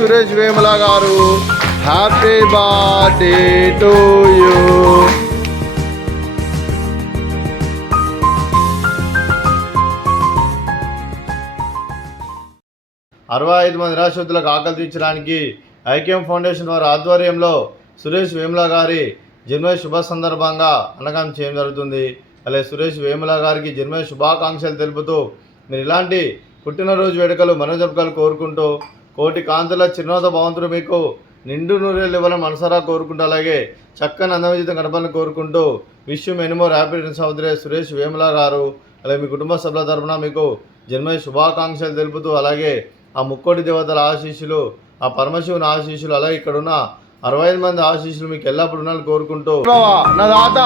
సురేష్ వేముల గారు. Happy birthday to you. 65 మంది నిరాశ్రితులకు ఆకలి తీర్చడానికి ఐక్యం ఫౌండేషన్ వారి ఆధ్వర్యంలో సురేష్ వేముల గారి జన్మదిన శుభ సందర్భంగా అన్నదానం చేయడం జరుగుతుంది. అలాగే సురేష్ వేముల గారికి జన్మదిన శుభాకాంక్షలు తెలుపుతూ మీరు ఇలాంటి పుట్టినరోజు వేడుకలు మనోజపకాలు కోరుకుంటూ కోటి కాంతుల చిరునవ్వుతో భగవంతుడు మీకు నిండు నూరేళ్ళు ఇవ్వాలని మనసారా కోరుకుంటూ అలాగే చక్కని అందవిజితం గడపాలని కోరుకుంటూ wish many more happy returns of the day Suresh Vemula గారు. అలాగే మీ కుటుంబ సభ్యుల తరఫున మీకు జన్మదిన శుభాకాంక్షలు తెలుపుతూ అలాగే ఆ ముక్కోటి దేవతల ఆశీస్సులు, ఆ పరమశివుని ఆశీస్సులు, అలాగే ఇక్కడున్న 65 మంది ఆశీస్సులు మీకు ఎల్లప్పుడు ఉండాలని కోరుకుంటూ నా దాత